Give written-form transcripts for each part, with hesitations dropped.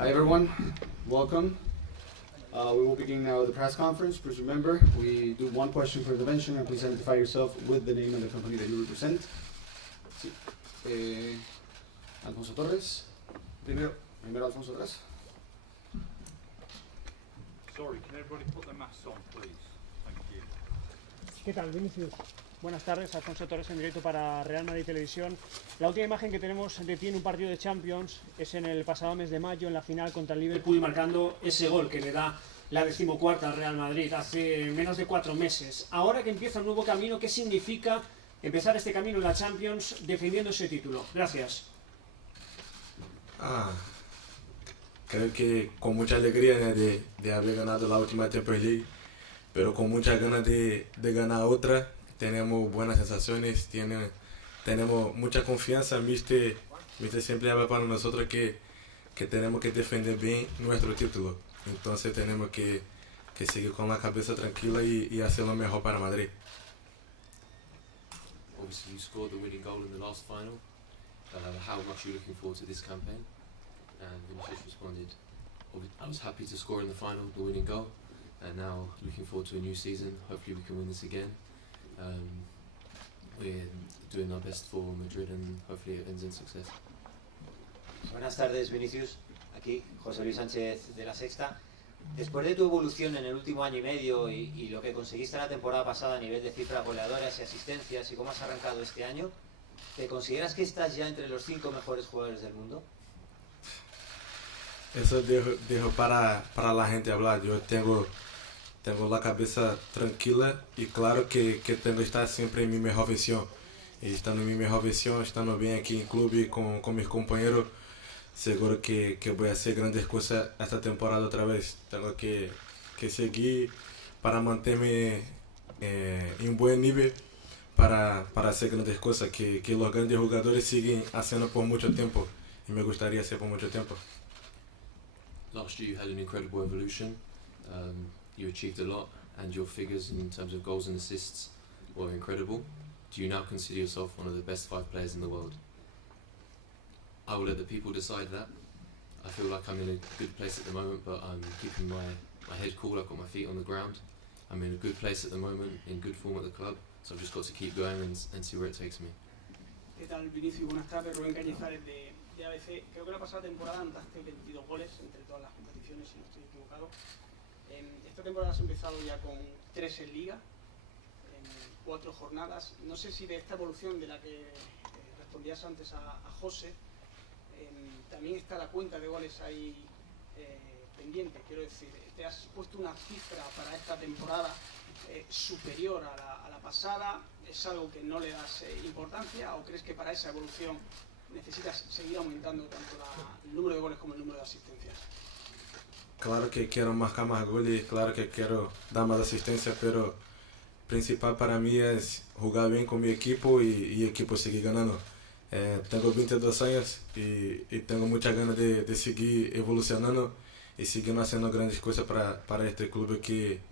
Hi everyone, welcome. We will begin now the press conference. Please remember, we do one question per intervention and please identify yourself with the name and the company that you represent. Sí. Alfonso Torres. Primero Alfonso atrás. Sorry, can everybody put their masks on, please? Thank you. ¿Qué tal, Vinicius? Buenas tardes, Alfonso Torres en directo para Real Madrid Televisión. La última imagen que tenemos de ti en un partido de Champions es en el pasado mes de mayo, en la final contra el Liverpool, marcando ese gol que le da la 14ª al Real Madrid hace menos de 4 meses. Ahora que empieza un nuevo camino, ¿qué significa empezar este camino en la Champions defendiendo ese título? Gracias. Creo que con mucha alegría, ¿no?, de haber ganado la última Champions League, pero con muchas ganas de ganar otra. Tenemos buenas sensaciones, tenemos mucha confianza. Mister siempre habla para nosotros que tenemos que defender bien nuestro título. Entonces tenemos que seguir con la cabeza tranquila y hacer lo mejor para Madrid. Obviously, you scored the winning goal in the last final. How much are you looking forward to this campaign? And Vinicius responded, I was happy to score in the final, the winning goal, and now looking forward to a new season. Hopefully we can win this again. We're doing our best for Madrid and hopefully it ends in success. Buenas tardes, Vinicius. Aquí José Luis Sánchez de La Sexta. Después de tu evolución en el último año y medio y lo que conseguiste la temporada pasada a nivel de cifras goleadoras y asistencias y cómo has arrancado este año, ¿te consideras que estás ya entre los 5 mejores jugadores del mundo? Eso dejo para la gente hablar. Yo tengo la cabeza tranquila y claro que tengo que estar siempre en mi mejor versión. Y estando en mi mejor versión, estando bien aquí en el club y con mis compañeros, seguro que voy a hacer grandes cosas esta temporada otra vez. Tengo que seguir para mantenerme en un buen nivel para hacer grandes cosas que los grandes jugadores siguen haciendo por mucho tiempo y me gustaría hacer por mucho tiempo. Last year you had an incredible evolution. You achieved a lot and your figures in terms of goals and assists were incredible. Do you now consider yourself one of the best 5 players in the world? I will let the people decide that. I feel like I'm in a good place at the moment, but I'm keeping my head cool. I've got my feet on the ground. I'm in a good place at the moment, in good form at the club, so I've just got to keep going and see where it takes me. ¿Qué tal, Vinicius? Buenas tardes, Rubén Cañizares de ABC. Creo que la pasada temporada anotaste 22 goles entre todas las competiciones, si no estoy equivocado. Esta temporada has empezado ya con 3 en Liga, en 4 jornadas. No sé si de esta evolución de la que respondías antes a José, también está la cuenta de goles ahí pendiente. Quiero decir, ¿te has puesto una cifra para esta temporada superior a la pasada? ¿Es algo que no le das importancia o crees que para esa evolución necesitas seguir aumentando tanto el número de goles como el número de asistencias? Claro que quiero marcar más goles, claro que quiero dar más asistencia, pero principal para mí es jugar bien con mi equipo y el equipo seguir ganando. Tengo 22 años y tengo muchas ganas de seguir evolucionando y seguir haciendo grandes cosas para este club que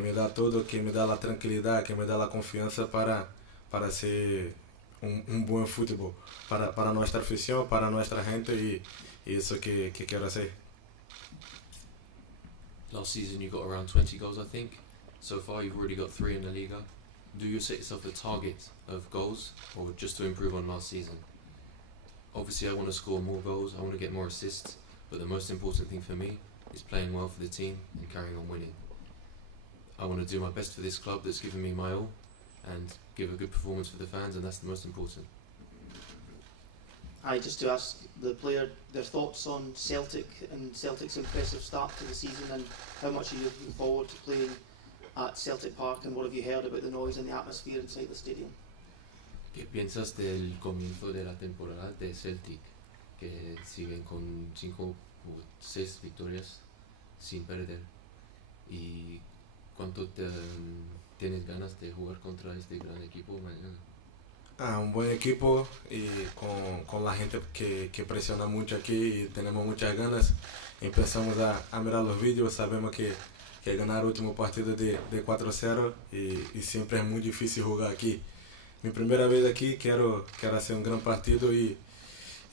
me da todo, que me da la tranquilidad, que me da la confianza para hacer un buen fútbol, para nuestra afición, para nuestra gente y eso que quiero hacer. Last season you got around 20 goals, I think. So far you've already got 3 in the Liga. Do you set yourself a target of goals or just to improve on last season? Obviously I want to score more goals, I want to get more assists, but the most important thing for me is playing well for the team and carrying on winning. I want to do my best for this club that's given me my all and give a good performance for the fans, and that's the most important. Hi, just to ask the player their thoughts on Celtic and Celtic's impressive start to the season and how much are you looking forward to playing at Celtic Park and what have you heard about the noise and the atmosphere inside the stadium? ¿Qué piensas del comienzo de la temporada de Celtic, que siguen con 5 o 6 victorias sin perder? ¿Y cuánto tienes ganas de jugar contra este gran equipo mañana? Un buen equipo y con la gente que presiona mucho aquí y tenemos muchas ganas. Empezamos a mirar los vídeos, sabemos que ganar el último partido de 4-0 y siempre es muy difícil jugar aquí. Mi primera vez aquí, quiero hacer un gran partido y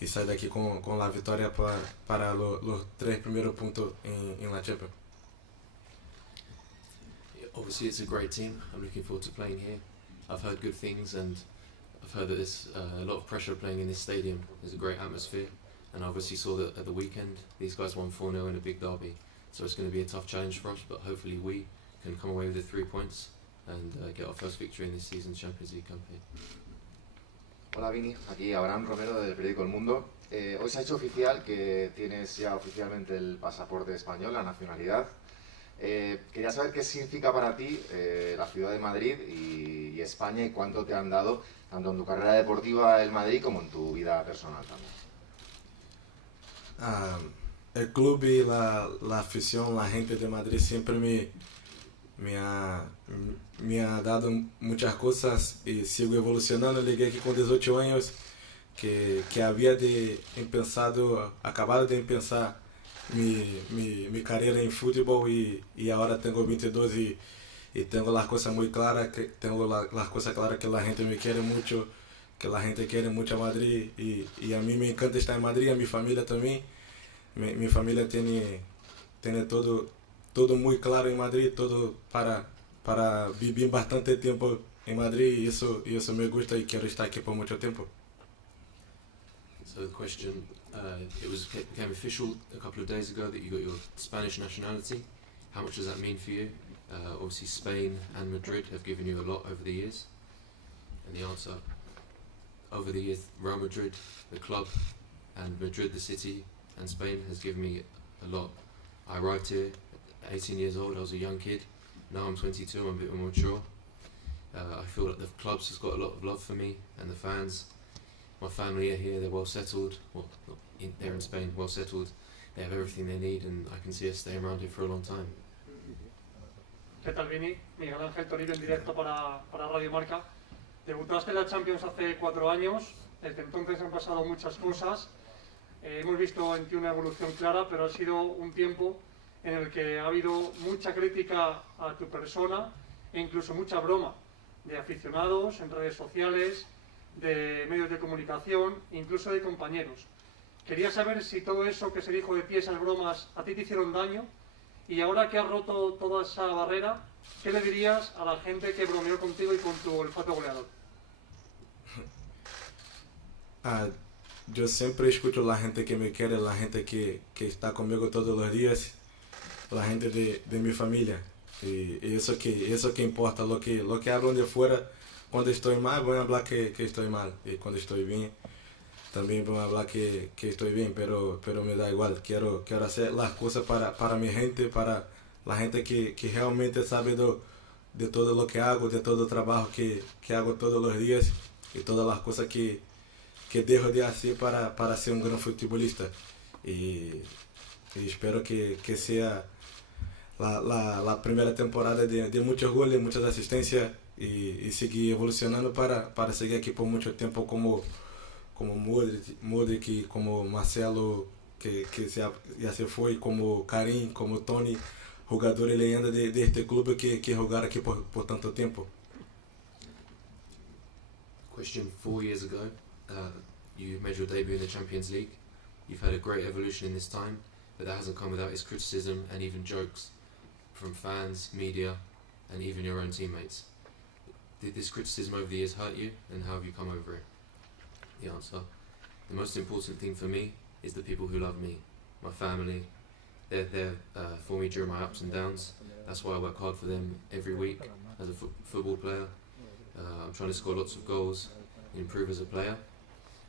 sair daqui com a vitória para os 3 primeiros pontos em la Champions. Obviously, it's a great team. I'm looking forward to playing here. I've heard good things, and I've heard that there's a lot of pressure playing in this stadium. There's a great atmosphere, and I obviously saw that at the weekend these guys won 4-0 in a big derby. So it's going to be a tough challenge for us, but hopefully we can come away with the 3 points and get our first victory in this season's Champions League campaign. Hola Vini, aquí Abraham Romero del periódico El Mundo. Hoy se ha hecho oficial que tienes ya oficialmente el pasaporte español, la nacionalidad. Quería saber qué significa para ti la ciudad de Madrid y España y cuánto te han dado tanto en tu carrera deportiva en Madrid como en tu vida personal también. El club y la afición, la gente de Madrid siempre me ha dado muchas cosas y sigo evolucionando. Llegué aquí con 18 años que había acabado de empezar mi carrera en fútbol y ahora tengo 22 y tengo las cosas muy claras, las cosas claras que la gente me quiere mucho, que la gente quiere mucho a Madrid y a mí me encanta estar en Madrid, a mi familia también. Mi familia tiene todo muy claro en Madrid, todo para vivir bastante tiempo en Madrid y eso me gusta y quiero estar aquí por mucho tiempo. So the question, became official a couple of days ago that you got your Spanish nationality. How much does that mean for you? Obviously Spain and Madrid have given you a lot over the years. And the answer, over the years, Real Madrid, the club, and Madrid, the city, and Spain has given me a lot. I arrived here at 18 years old, I was a young kid. Now I'm 22, I'm a bit more mature. I feel that the clubs has got a lot of love for me, and the fans. My family are here, they're well settled. They're in Spain, well settled. They have everything they need, and I can see us staying around here for a long time. ¿Qué tal, Vini? Miguel Ángel Toribio en directo para Radio Marca. Debutaste en la Champions hace 4 años, desde entonces han pasado muchas cosas. Hemos visto en ti una evolución clara, pero ha sido un tiempo en el que ha habido mucha crítica a tu persona e incluso mucha broma de aficionados en redes sociales, de medios de comunicación, incluso de compañeros. Quería saber si todo eso que se dijo de ti, esas bromas, a ti te hicieron daño, y ahora que has roto toda esa barrera, ¿qué le dirías a la gente que bromeó contigo y con tu olfato goleador? Yo siempre escucho a la gente que me quiere, la gente que está conmigo todos los días, la gente de mi familia. Y eso que importa, lo que hablan de fuera. Cuando estoy mal, voy a hablar que estoy mal. Y cuando estoy bien, también voy a hablar que estoy bien, pero me da igual. Quiero hacer las cosas para mi gente, para la gente que realmente sabe de todo lo que hago, de todo el trabajo que hago todos los días y todas las cosas que dejo de hacer para ser un gran futbolista. Y espero que sea la primera temporada de muchos goles, muchas asistencias y seguir evolucionando para seguir aquí por mucho tiempo como Modric y como Marcelo que ya se fue, como Karim, como Toni, jugadores leyenda de este club que jugaron aquí por tanto tiempo. Question: 4 years ago, you made your debut in the Champions League. You've had a great evolution in this time, but that hasn't come without its criticism and even jokes from fans, media, and even your own teammates. Did this criticism over the years hurt you, and how have you come over it? The answer: the most important thing for me is the people who love me, my family. They're there for me during my ups and downs. That's why I work hard for them every week as a football player. I'm trying to score lots of goals, improve as a player,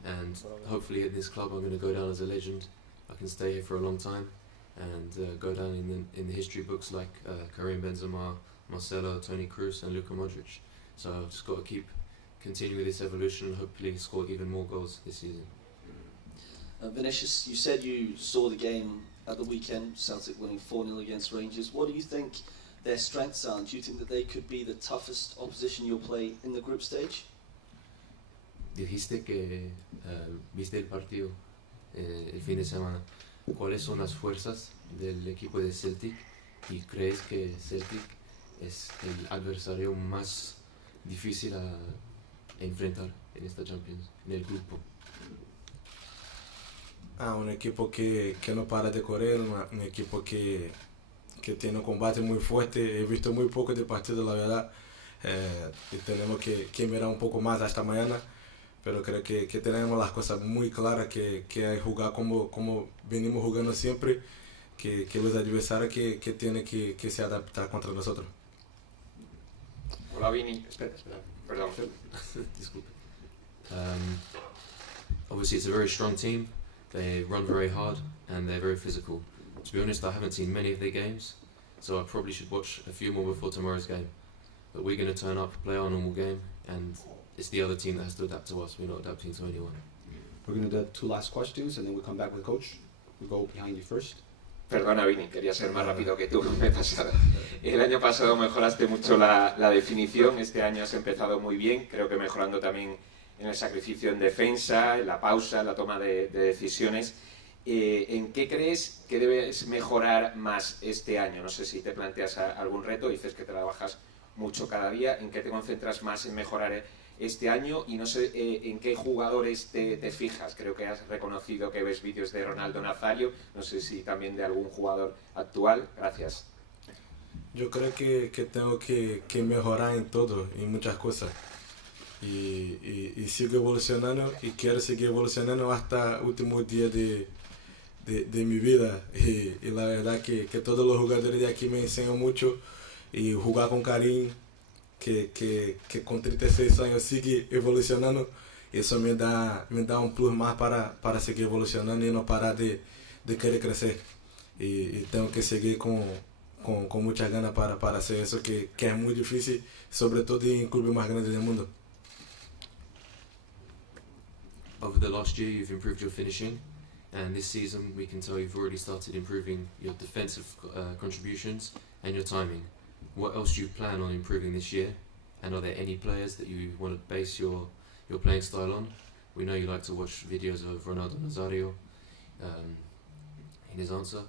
and hopefully at this club I'm going to go down as a legend. I can stay here for a long time and go down in the history books like Karim Benzema, Marcelo, Toni Kroos and Luka Modric. So I've just got to continue with this evolution and hopefully score even more goals this season. Vinicius, you said you saw the game at the weekend, Celtic winning 4-0 against Rangers. What do you think their strengths are? Do you think that they could be the toughest opposition you'll play in the group stage? Dijiste que viste el partido el fin de semana. ¿Cuáles son las fuerzas del equipo de Celtic y crees que Celtic es el adversario más difícil a enfrentar en esta Champions, en el grupo? Un equipo que no para de correr, un equipo que tiene un combate muy fuerte. He visto muy poco de partido, la verdad, y tenemos que mirar un poco más hasta mañana, pero creo que tenemos las cosas muy claras, que hay jugar como venimos jugando siempre, que los adversarios que tienen que se adaptar contra nosotros. Hola Vini, perdón. Disculpe. Obviously, it's a very strong team. They run very hard and they're very physical. To be honest, I haven't seen many of their games, so I probably should watch a few more before tomorrow's game. But we're going to turn up, play our normal game, and it's the other team that has to adapt to us. We're not adapting to anyone. We're going to do 2 last questions and then we come back with coach. We go behind you first. Perdona Vini, quería ser más rápido que tú. Me he pasado. El año pasado mejoraste mucho la definición, este año has empezado muy bien, creo que mejorando también en el sacrificio en defensa, en la pausa, en la toma de decisiones. ¿En qué crees que debes mejorar más este año? No sé si te planteas algún reto, dices que trabajas mucho cada día, ¿en qué te concentras más en mejorar este año? Y no sé en qué jugadores te fijas, creo que has reconocido que ves vídeos de Ronaldo Nazario, no sé si también de algún jugador actual. Gracias. Yo creo que tengo que mejorar en todo, en muchas cosas. Y sigo evolucionando y quiero seguir evolucionando hasta el último día de mi vida. Y la verdad que todos los jugadores de aquí me enseñan mucho, y jugar con Karim, que con 36 años sigue evolucionando, eso me da un plus más para seguir evolucionando y no parar de querer crecer. Y tengo que seguir con muchas ganas para hacer eso, que es muy difícil, sobre todo en clubes más grandes del mundo. Over the last year, you've improved your finishing, and this season we can tell you've already started improving your defensive contributions and your timing. What else do you plan on improving this year? And are there any players that you want to base your playing style on? We know you like to watch videos of Ronaldo Nazario. In his answer,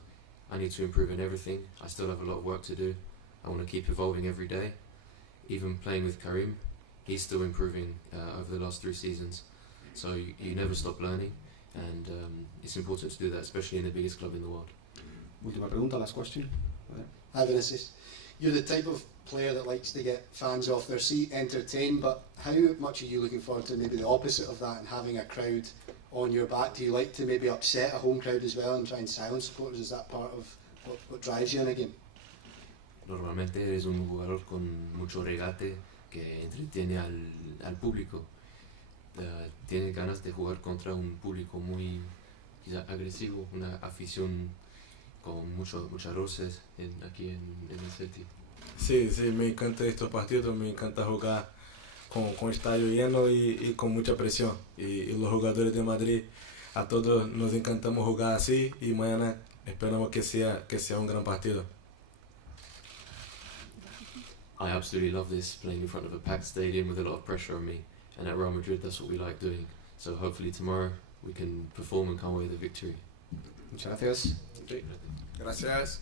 I need to improve in everything. I still have a lot of work to do. I want to keep evolving every day. Even playing with Karim, he's still improving over the last 3 seasons. So you never stop learning, and it's important to do that, especially in the biggest club in the world. Última pregunta, last question. Hi Vinicius. You're the type of player that likes to get fans off their seat, entertain, but how much are you looking forward to maybe the opposite of that and having a crowd on your back? Do you like to maybe upset a home crowd as well and try and silence supporters? Is that part of what drives you in a game? Normalmente eres un jugador con mucho regate que entretiene al público. Tiene ganas de jugar contra un público muy quizá agresivo, una afición con muchos roces aquí en el Celtic. Sí, me encanta estos partidos, me encanta jugar con estadio lleno y con mucha presión. Y los jugadores de Madrid, a todos nos encantamos jugar así, y mañana esperamos que sea un gran partido. I absolutely love this, playing in front of a packed stadium with a lot of pressure on me. And at Real Madrid, that's what we like doing. So hopefully tomorrow we can perform and come away with a victory. Muchas gracias. Sí. Gracias.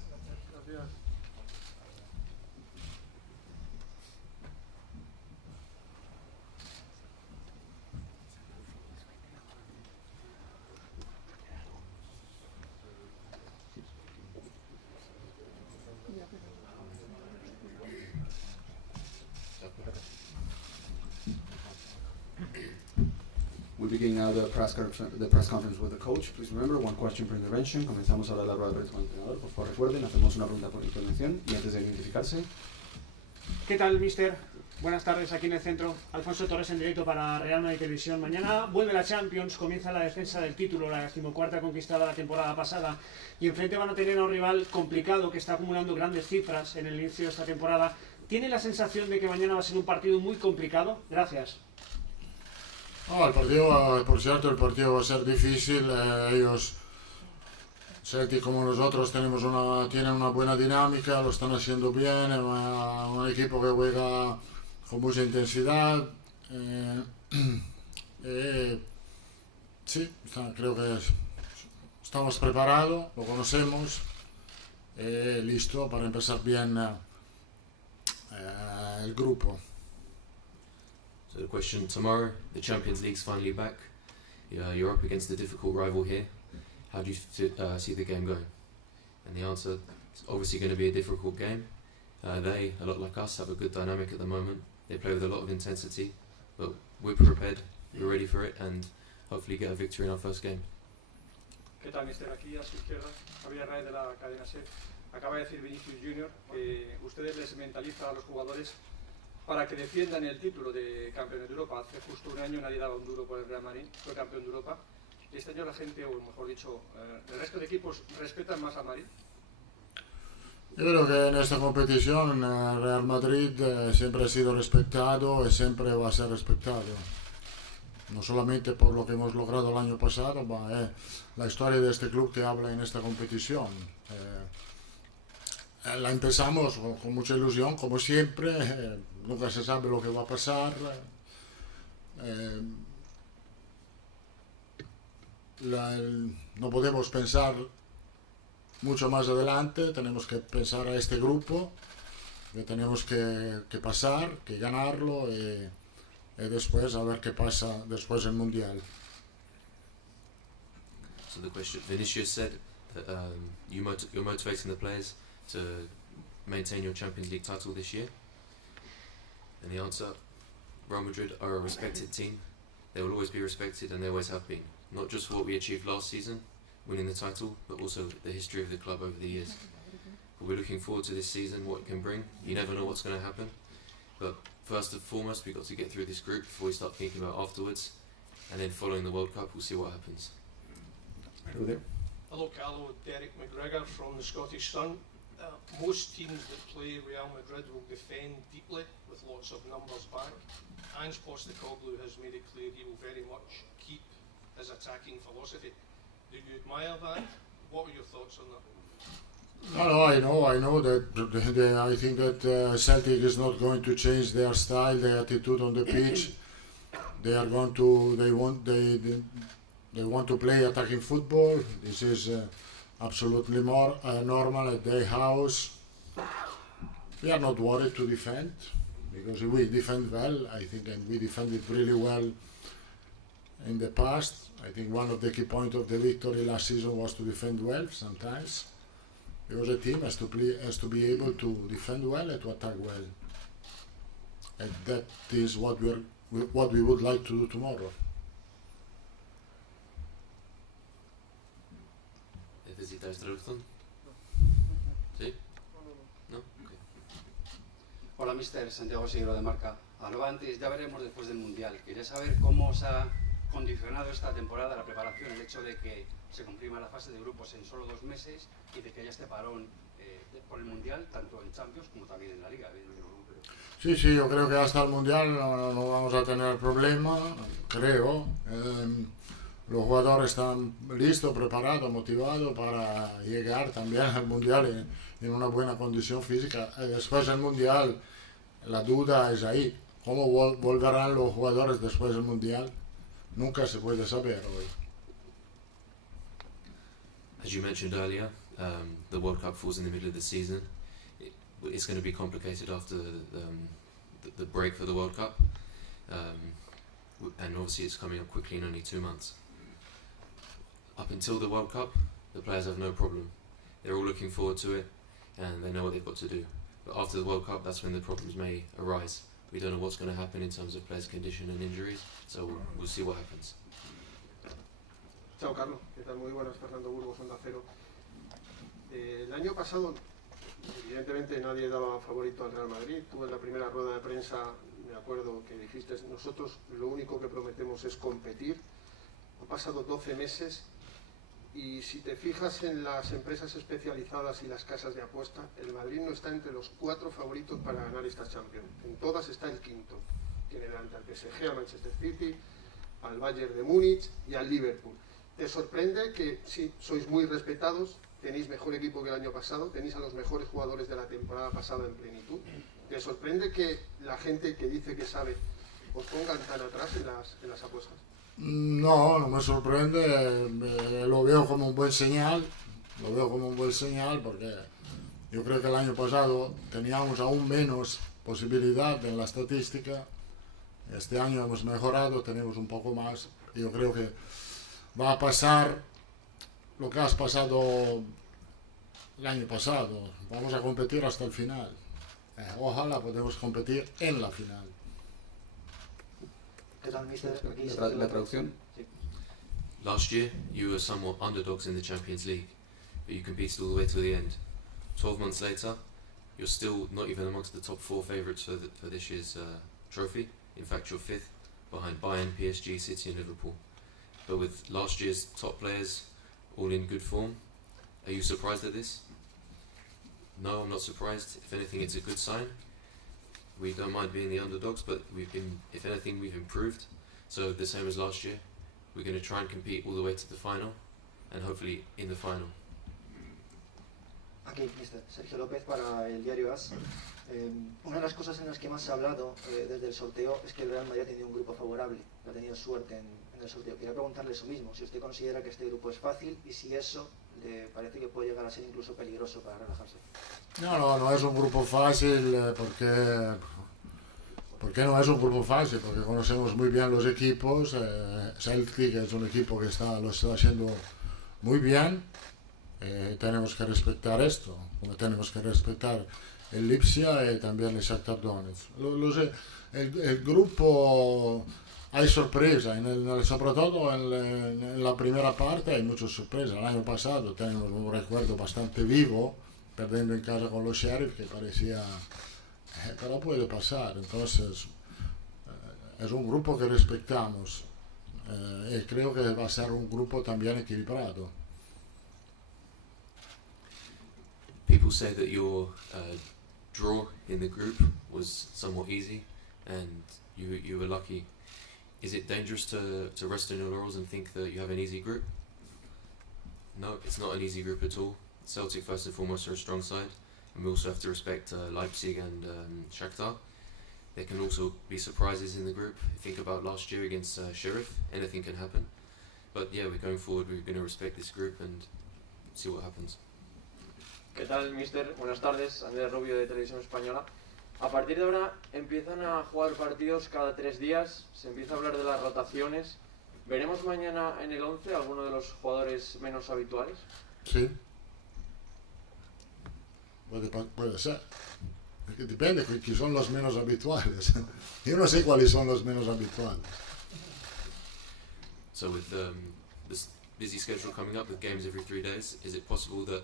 We're beginning now the press conference with the coach. Please remember, 1 question per intervention. Comenzamos ahora la rueda de prensa con el entrenador. Por favor, recuerden, hacemos una pregunta por intervención y antes de identificarse. ¿Qué tal, mister? Buenas tardes, aquí en el centro. Alfonso Torres en directo para Real Madrid Televisión. Mañana vuelve la Champions, comienza la defensa del título, la 14ª conquistada la temporada pasada, y enfrente van a tener a un rival complicado que está acumulando grandes cifras en el inicio de esta temporada. ¿Tiene la sensación de que mañana va a ser un partido muy complicado? Gracias. El partido, por cierto, el partido va a ser difícil. Ellos, Celtic como nosotros, tienen una buena dinámica, lo están haciendo bien. Es un equipo que juega con mucha intensidad. Sí, creo que estamos preparados, lo conocemos, listo para empezar bien el grupo. So the question tomorrow, the Champions League's finally back. You're up against a difficult rival here. how do you see the game going? And the answer is obviously going to be a difficult game. They, a lot like us, have a good dynamic at the moment. They play with a lot of intensity, but we're prepared, we're ready for it, and hopefully get a victory in our first game. ¿Qué tal, mister? Aquí a su izquierda, Javier Rey de la cadena SER. Acaba de decir Vinicius Junior que ustedes les mentalizan a los jugadores para que defiendan el título de campeones de Europa. Hace justo un año nadie daba un duro por el Real Madrid, fue campeón de Europa. Y este año la gente, o mejor dicho, el resto de equipos respetan más a Madrid. Yo creo que en esta competición Real Madrid siempre ha sido respetado y siempre va a ser respetado. No solamente por lo que hemos logrado el año pasado, ma la historia de este club que habla en esta competición. La empezamos con mucha ilusión, como siempre, nunca se sabe lo que va a pasar. No podemos pensar mucho más adelante, tenemos que pensar a este grupo, que tenemos que pasar, que ganarlo y después a ver qué pasa después del Mundial. So the question, Vinicius said that you're motivating the players to maintain your Champions League title this year. And the answer, Real Madrid are a respected team. They will always be respected, and they always have been. Not just what we achieved last season, winning the title, but also the history of the club over the years. But we're looking forward to this season, what it can bring. You never know what's going to happen. But first and foremost, we've got to get through this group before we start thinking about afterwards. And then following the World Cup, we'll see what happens. Hello, Carlo. Derek McGregor from the Scottish Sun. Most teams that play Real Madrid will defend deeply with lots of numbers back. Ange Postecoglou has made it clear he will very much keep his attacking philosophy. Do you admire that? What are your thoughts on that? I know that I think that Celtic is not going to change their style, their attitude on the pitch. They want to play attacking football. This is absolutely more normal at their house. We are not worried to defend because we defend well. I think, and we defended really well in the past. I think one of the key points of the victory last season was to defend well sometimes, because a team has to be able to defend well and to attack well, and that is what we would like to do tomorrow. ¿Necesitáis traducción? ¿Sí? ¿No? Okay. Hola, mister. Santiago Seguero de Marca. Hablaba antes, ya veremos después del Mundial. Quería saber cómo os ha condicionado esta temporada la preparación, el hecho de que se comprima la fase de grupos en solo 2 meses y de que haya este parón por el Mundial, tanto en Champions como también en la Liga. Sí, yo creo que hasta el Mundial no vamos a tener problema, creo. Los jugadores están listos, preparados, motivados para llegar también al Mundial en una buena condición física. Después del Mundial, la duda es ahí. ¿Cómo volverán los jugadores después del Mundial? Nunca se puede saber hoy. As you mentioned earlier, the World Cup falls in the middle of the season. It's going to be complicated after the break for the World Cup. And obviously it's coming up quickly in only 2 months. Up until the World Cup, the players have no problem. They're all looking forward to it, and they know what they've got to do. But after the World Cup, that's when the problems may arise. We don't know what's going to happen in terms of players' condition and injuries, so we'll see what happens. Chao, Carlos. ¿Qué tal? Muy buenas, Fernando Burgos, Onda Cero. El año pasado, evidentemente, nadie daba favorito al Real Madrid. Tú en la primera rueda de prensa, me acuerdo que dijiste, nosotros lo único que prometemos es competir. Han pasado 12 meses y si te fijas en las empresas especializadas y las casas de apuesta, el Madrid no está entre los 4 favoritos para ganar esta Champions. En todas está el quinto. Tiene delante al PSG, al Manchester City, al Bayern de Múnich y al Liverpool. ¿Te sorprende que sí, sois muy respetados, tenéis mejor equipo que el año pasado, tenéis a los mejores jugadores de la temporada pasada en plenitud? ¿Te sorprende que la gente que dice que sabe os pongan tan atrás en las apuestas? No me sorprende, lo veo como un buen señal, porque yo creo que el año pasado teníamos aún menos posibilidad en la estadística. Este año hemos mejorado, tenemos un poco más. Yo creo que va a pasar lo que has pasado el año pasado. Vamos a competir hasta el final. Ojalá podamos competir en la final. ¿Qué tal, mister? Aquí La traducción. Sí. Last year, you were somewhat underdogs in the Champions League, but you competed all the way to the end. 12 months later, you're still not even amongst the top 4 favourites for this year's trophy. In fact, you're 5th, behind Bayern, PSG, City and Liverpool. But with last year's top players all in good form, are you surprised at this? No, I'm not surprised. If anything, it's a good sign. We don't mind being the underdogs, but if anything, we've improved. So the same as last year, we're going to try and compete all the way to the final, and hopefully in the final. Aquí, mister Sergio López para el diario AS. Una de las cosas en las que más se ha hablado desde el sorteo es que el Real Madrid ha tenido un grupo favorable, que ha tenido suerte en el sorteo. Quería preguntarle eso mismo, si usted considera que este grupo es fácil y si eso le parece que puede llegar a ser incluso peligroso para relajarse. No es un grupo fácil porque no es un grupo fácil, porque conocemos muy bien los equipos. Celtic es un equipo que lo está haciendo muy bien. Tenemos que respetar esto, como tenemos que respetar el Lipsia y también el Shakhtar Donetsk. El grupo hay sorpresa, sobre todo en la primera parte hay muchas sorpresas. El año pasado tenemos un recuerdo bastante vivo, perdiendo en casa con los Sheriff, que parecía, pero puede pasar. Entonces es un grupo que respetamos y creo que va a ser un grupo también equilibrado. People say that your draw in the group was somewhat easy, and you were lucky. Is it dangerous to rest on your laurels and think that you have an easy group? No, it's not an easy group at all. Celtic first and foremost are a strong side, and we also have to respect Leipzig and Shakhtar. There can also be surprises in the group. Think about last year against Sheriff, anything can happen. But yeah, we're going forward, we're going to respect this group and see what happens. ¿Qué tal, mister? Buenas tardes, Andrés Rubio de Televisión Española. A partir de ahora empiezan a jugar partidos cada 3 días, se empieza a hablar de las rotaciones. ¿Veremos mañana en el 11 alguno de los jugadores menos habituales? Sí. Puede ser. Es que depende de quiénes son los menos habituales. Yo no sé cuáles son los menos habituales. So with this busy schedule coming up with games every 3 days, is it possible that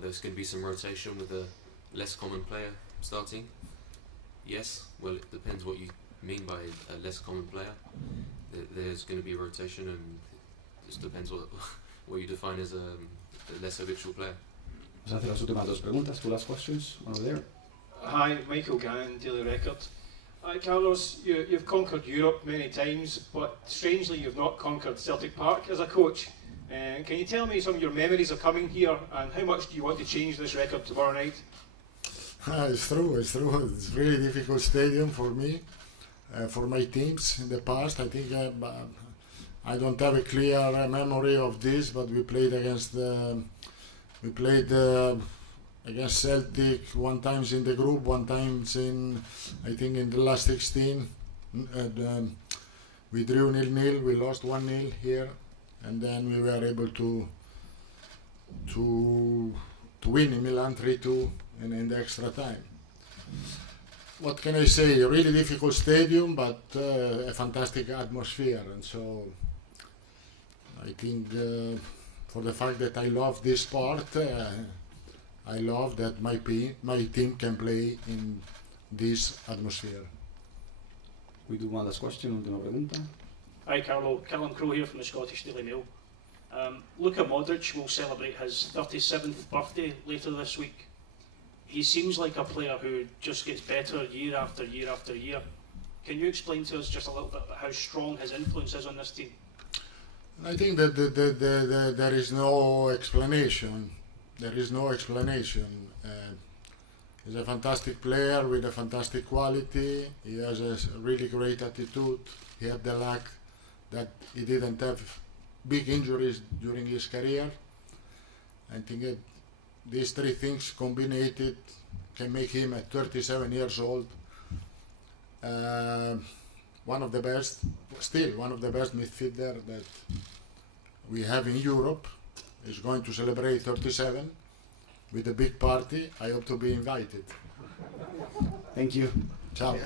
there's going to be some rotation with a less common player starting? Yes, well it depends what you mean by a less common player. There's going to be rotation, and it just depends what you define as a less habitual player. Vamos a hacer las últimas 2 preguntas, 2 last questions, over there. Hi, Michael Gann, Daily Record. Carlos, you've conquered Europe many times, but strangely you've not conquered Celtic Park as a coach. Can you tell me some of your memories of coming here, and how much do you want to change this record tomorrow night? It's true. It's a really difficult stadium for me, for my teams in the past. I think I don't have a clear memory of this, but we played against Celtic one time in the group, one time in the last 16. And, we drew 0-0. We lost 1-0 here. And then we were able to win in Milan 3-2 in the extra time. What can I say? A really difficult stadium, but a fantastic atmosphere. And so I think for the fact that I love this sport, I love that my team can play in this atmosphere. We do one last question, última pregunta. Hi Carlo, Callum Crowe here from the Scottish Daily Mail. Luka Modric will celebrate his 37th birthday later this week. He seems like a player who just gets better year after year after year. Can you explain to us just a little bit about how strong his influence is on this team? I think that there is no explanation. There is no explanation. He's a fantastic player with a fantastic quality. He has a really great attitude. He had the luck that he didn't have big injuries during his career. I think these 3 things combined can make him at 37 years old one of the best midfielder that we have in Europe. is going to celebrate 37 with a big party. I hope to be invited. Thank you. Ciao.